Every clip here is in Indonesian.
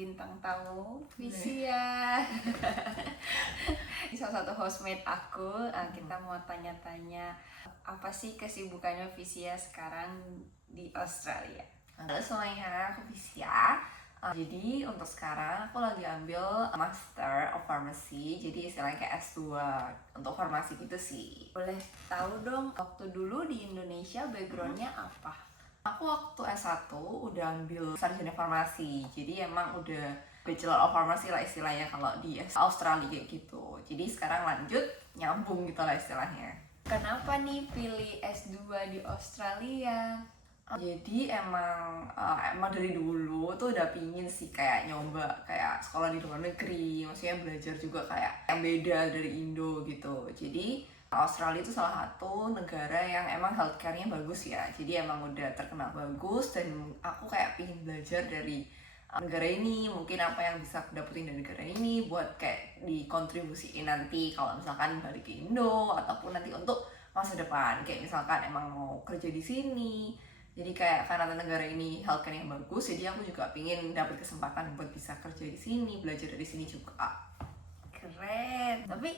bintang tamu Visia. Salah satu hostmate aku. Kita mau tanya-tanya apa sih kesibukannya Visia sekarang di Australia. Halo semuanya, aku Visia. Jadi untuk sekarang aku lagi ambil Master of Pharmacy. Jadi istilahnya kayak S2 untuk farmasi gitu sih. Boleh tahu dong waktu dulu di Indonesia backgroundnya apa? Aku waktu S1 udah ambil sarjana farmasi. Jadi emang udah Bachelor of Pharmacy lah istilahnya kalau di Australia kayak gitu. Jadi sekarang lanjut nyambung gitu lah istilahnya. Kenapa nih pilih S2 di Australia? Jadi emang dari dulu tuh udah pingin sih kayak nyoba kayak sekolah di luar negeri, maksudnya belajar juga kayak yang beda dari Indo gitu. Jadi Australia itu salah satu negara yang emang healthcare-nya bagus ya. Jadi emang udah terkenal bagus dan aku kayak pingin belajar dari negara ini, mungkin apa yang bisa aku dapetin dari negara ini buat kayak dikontribusiin nanti kalau misalkan balik ke Indo ataupun nanti untuk masa depan, kayak misalkan emang mau kerja di sini. Jadi kayak karena negara ini healthcare yang bagus, jadi aku juga pingin dapat kesempatan buat bisa kerja di sini, belajar dari sini juga. Keren. Tapi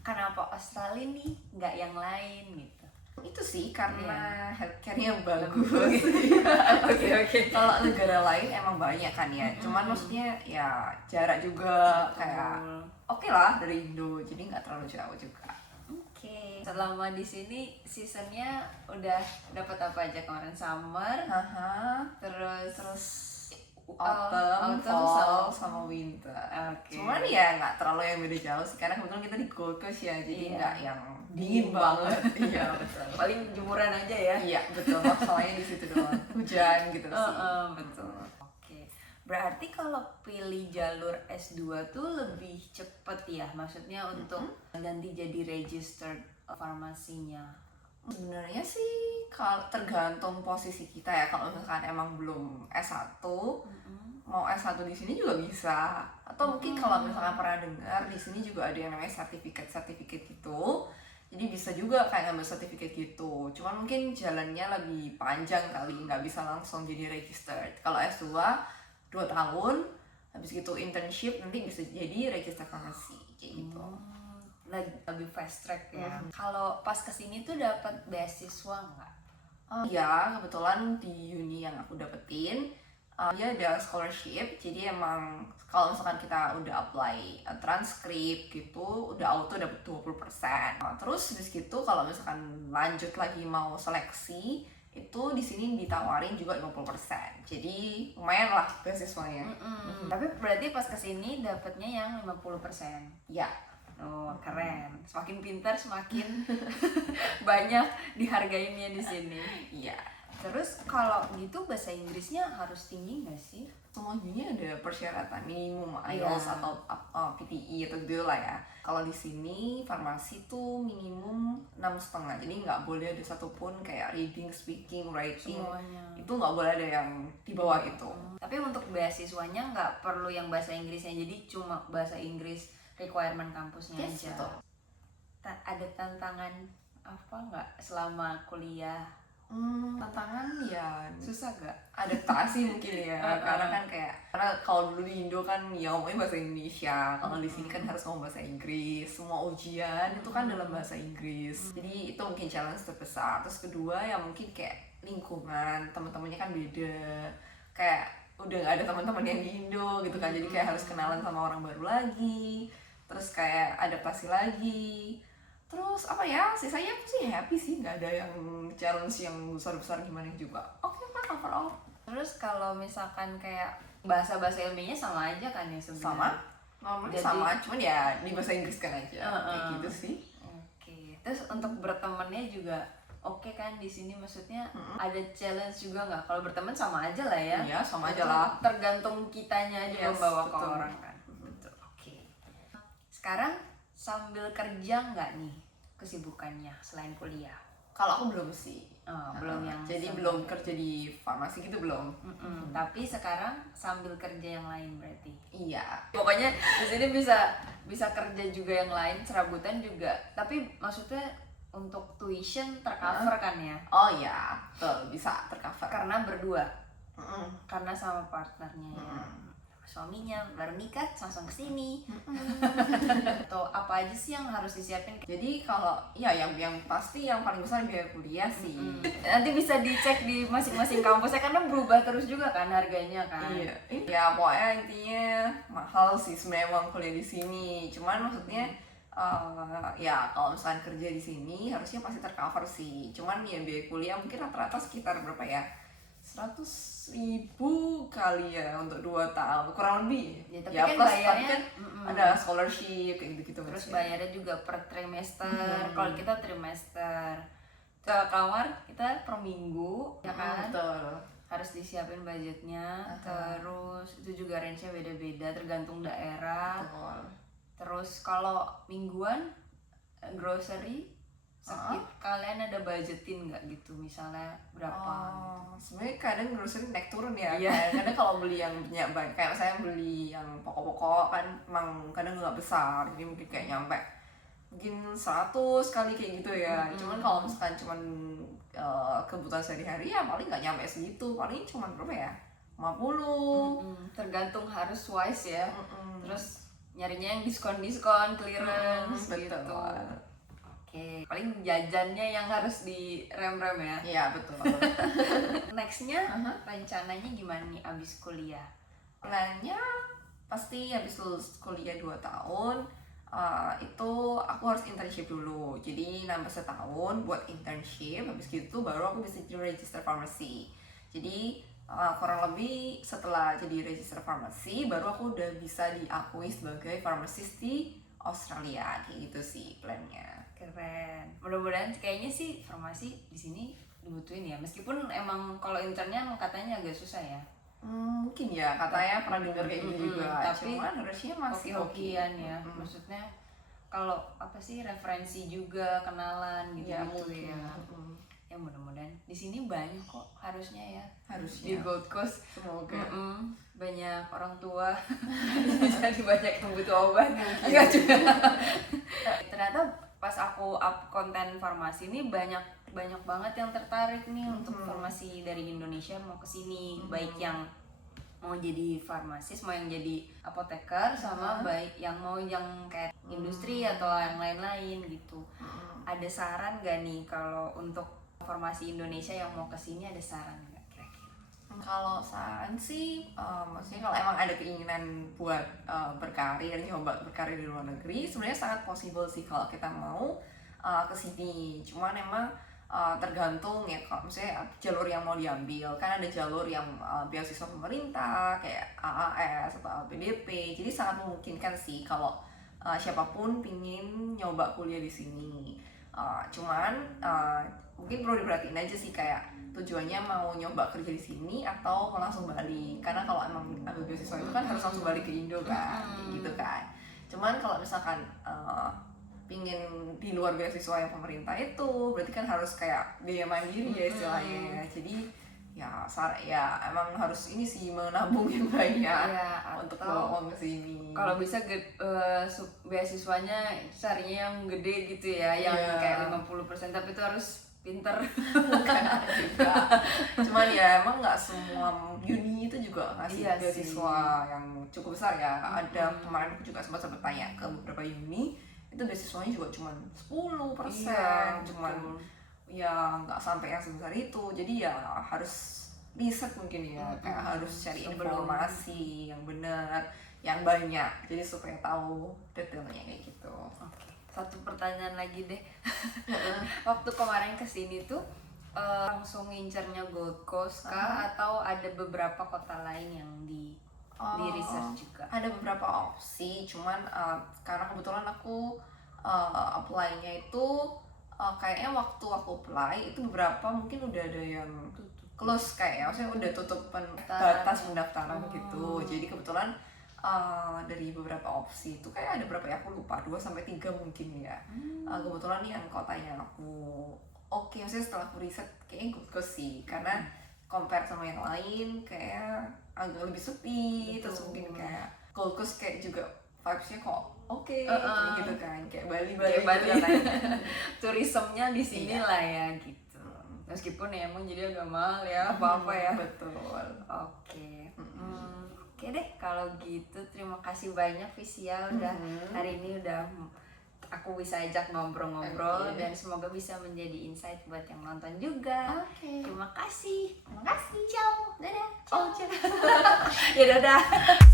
kenapa Australia nih nggak yang lain gitu? Itu sih karena healthcare-nya bagus. Oke. Kalau negara lain emang banyak kan ya, cuman maksudnya ya jarak juga kayak oke lah dari Indo, jadi nggak terlalu jauh juga. Oke. Selama di sini seasonnya udah dapat apa aja kemarin? Summer, terus autumn, fall, sama winter. Oke. Cuman ya nggak terlalu yang beda jauh sih, karena kebetulan kita di Gold Coast ya, jadi Iya. nggak yang dingin banget. Iya betul. paling jemuran aja ya. Iya betul, masalahnya di situ doang. Hujan gitu sih. Betul. Oke. Berarti kalau pilih jalur S2 tuh lebih cepet ya, maksudnya untuk ganti jadi registered farmasinya. Sebenarnya sih kalau tergantung posisi kita ya, kalau misalkan emang belum S1, mau S1 di sini juga bisa. Atau mungkin kalau misalkan pernah dengar di sini juga ada yang namanya sertifikat gitu. Jadi bisa juga kayak ngambil sertifikat gitu. Cuman mungkin jalannya lebih panjang kali, nggak bisa langsung jadi registered. Kalau S2 2 tahun, habis gitu internship nanti bisa jadi registered pharmacy kayak gitu. Lebih fast track ya. Kalau pas kesini tuh dapat beasiswa nggak? Ya kebetulan di uni yang aku dapetin dia ada scholarship, jadi emang kalau misalkan kita udah apply transkrip gitu udah auto dapet 20%. Terus habis gitu kalau misalkan lanjut lagi mau seleksi itu di sini ditawarin juga 50%. Jadi lumayan lah beasiswanya. Tapi berarti pas kesini dapatnya yang 50%. Ya. Oh, keren. Semakin pintar semakin banyak dihargainnya di sini. Iya. Terus kalau gitu bahasa Inggrisnya harus tinggi nggak sih? Semua dunia ada persyaratan minimum Iya. IELTS atau PTE atau gitu lah ya. Kalau di sini farmasi tuh minimum 6,5, jadi nggak boleh ada satupun kayak reading, speaking, writing. Semuanya. Itu nggak boleh ada yang di bawah itu. Tapi untuk beasiswanya nggak perlu yang bahasa Inggrisnya, jadi cuma bahasa Inggris requirement kampusnya Yes, aja. betul. Ada tantangan apa nggak selama kuliah? Tantangan ya Susah nggak? adaptasi mungkin ya. Karena kan karena kalau dulu di Indo kan ya ngomongnya bahasa Indonesia, kalau di sini kan harus ngomong bahasa Inggris, semua ujian itu kan dalam bahasa Inggris. Jadi itu mungkin challenge terbesar. Terus kedua ya mungkin kayak lingkungan, teman-temannya kan beda, kayak udah nggak ada teman-teman yang di Indo gitu kan, jadi kayak harus kenalan sama orang baru lagi, terus kayak adaptasi lagi. Terus apa ya, sisanya aku sih happy sih, nggak ada yang challenge yang besar-besar gimana juga. Oke lah, overall. Terus kalau misalkan kayak bahasa-bahasa ilmiahnya sama aja kan ya sebenarnya? Sama, normalnya Jadi- sama, cuman ya di bahasa Inggris kan aja, kayak gitu sih. Oke. Terus untuk bertemannya juga oke kan di sini, maksudnya ada challenge juga nggak? Kalau berteman sama aja lah ya. Iya, sama aja Itu lah. Tergantung kitanya aja Yes, membawa ke betul. orang kan. Betul. Oke. Sekarang sambil kerja nggak nih kesibukannya selain kuliah? Kalau aku belum sih. Belum yang Jadi sambil- belum kerja di farmasi gitu belum. Tapi sekarang sambil kerja yang lain berarti. Iya. Pokoknya di sini bisa kerja juga yang lain, serabutan juga. Tapi maksudnya untuk tuition tercover kan ya? Oh iya, betul, bisa tercover. Karena berdua, Mm-mm. karena sama partnernya ya. suaminya baru nikah langsung kesini. Atau apa aja sih yang harus disiapin? Jadi kalau ya yang pasti yang paling besar biaya kuliah sih. Nanti bisa dicek di masing-masing kampusnya karena berubah terus juga kan harganya kan. Iya. Ya pokoknya intinya mahal sih sebenarnya uang kuliah di sini. Cuman maksudnya ya kalau misalkan kerja di sini harusnya pasti tercover sih. Cuman ya biaya kuliah mungkin rata-rata sekitar berapa ya? 100.000 kali ya untuk 2 tahun kurang lebih Ya, tapi ya kan plus bayarnya kan ada scholarship kayak gitu terus maksudnya. bayarnya juga per trimester. Kalau kita trimester ke kamar kita per minggu ya kan. Betul. Harus disiapin budgetnya. Terus itu juga range-nya beda-beda tergantung daerah. Betul. Terus kalau mingguan grocery kalian ada budgetin nggak gitu misalnya berapa? Sebenarnya kadang grocery naik turun ya. Iya. Kadang kalau beli yang banyak kayak saya beli yang pokok-pokok kan emang kadang nggak besar, jadi mungkin kayak nyampe mungkin 100 kali kayak gitu ya. Cuman kalau misalkan cuman kebutuhan sehari-hari ya paling nggak nyampe segitu, paling cuman berapa ya, 50. Tergantung harus wise ya. Terus nyarinya yang diskon clearance gitu. Betul. Oke, paling jajannya yang harus di rem-rem ya. Iya betul. Nextnya rencananya gimana nih abis kuliah? Plannya pasti habis lulus kuliah 2 tahun itu aku harus internship dulu, jadi nambah setahun buat internship. Habis gitu baru aku bisa jadi register pharmacy. Jadi kurang lebih setelah jadi register pharmacy baru aku udah bisa diakui sebagai pharmacist di Australia, kayak gitu sih plannya. Keren. Mudah-mudahan kayaknya sih farmasi di sini dibutuhin ya. Meskipun emang kalau internnya katanya agak susah ya. Mungkin ya katanya pernah dengar kayak gitu juga. Tapi cuman harusnya masih oke. hoki-hokian ya. Maksudnya kalau apa sih referensi juga kenalan gitu Ya, gitu mungkin. ya. Ya mudah-mudahan di sini banyak kok harusnya ya. Di Harusnya. Gold Coast Semoga. banyak orang tua jadi banyak yang butuh obat. Enggak juga. Ternyata pas aku up konten farmasi ini banyak banget yang tertarik nih untuk farmasi dari Indonesia mau ke sini, baik yang mau jadi farmasis, mau yang jadi apoteker, sama baik yang mau yang kayak industri atau yang lain-lain gitu. Ada saran gak nih kalau untuk farmasi Indonesia yang mau ke sini, ada saran nggak kira-kira? Kalau saran sih, maksudnya kalau emang ada keinginan buat berkarir, coba berkarir di luar negeri, sebenarnya sangat possible sih kalau kita mau ke sini. Cuman emang tergantung ya, kalau misalnya jalur yang mau diambil, kan ada jalur yang beasiswa pemerintah kayak AAS atau LPDP, jadi sangat memungkinkan sih kalau siapapun pingin nyoba kuliah di sini. Cuman mungkin perlu diperhatiin aja sih kayak tujuannya mau nyoba kerja di sini atau mau langsung balik, karena kalau emang ambil beasiswa itu kan harus langsung balik ke Indo kan, gitu kan. Cuman kalau misalkan pingin di luar beasiswa yang pemerintah itu berarti kan harus kayak biaya mandiri ya istilahnya. Jadi ya emang harus ini sih menabung yang banyak Ya, untuk atau bawa uang ke sini. kalau bisa beasiswanya carinya yang gede gitu ya, yang kayak 50%, tapi itu harus pinter. Bukan juga. Cuman ya emang nggak semua uni itu juga ngasih Iya beasiswa yang cukup besar ya. Ada kemarin aku juga sempat tanya ke beberapa uni, itu beasiswanya juga cuman 10%, cuman ya nggak sampai yang sebesar itu. Jadi ya harus riset mungkin ya, kayak harus cari informasi yang benar, yang banyak, jadi supaya tahu detailnya kayak gitu. Satu pertanyaan lagi deh. Waktu kemarin kesini tuh langsung ngincernya Gold Coast kah, atau ada beberapa kota lain yang di research juga? Ada beberapa opsi, cuman karena kebetulan aku apply-nya itu kayaknya waktu aku apply itu beberapa mungkin udah ada yang close kayak, maksudnya udah tutup batas pendaftaran gitu. Jadi kebetulan dari beberapa opsi itu kayak ada berapa ya, aku lupa, 2-3 mungkin ya. Kebetulan yang kotanya aku maksudnya setelah aku riset kayaknya Gold Coast sih, karena compare sama yang lain kayak agak lebih sepi. Terus mungkin kayak Gold Coast kayak juga vibes-nya kok kayak gitu kan, kayak Bali Kayak Bali gitu. Tourismnya di sini lah ya gitu. Meskipun ya emang jadi agak mahal ya apa-apa ya. Betul. Oke. Oke deh, kalau gitu terima kasih banyak Visia udah hari ini udah aku bisa ajak ngobrol-ngobrol dan semoga bisa menjadi insight buat yang nonton juga. Terima kasih. Terima kasih. Ciao. Dadah. Oh, ciao. Ya dadah.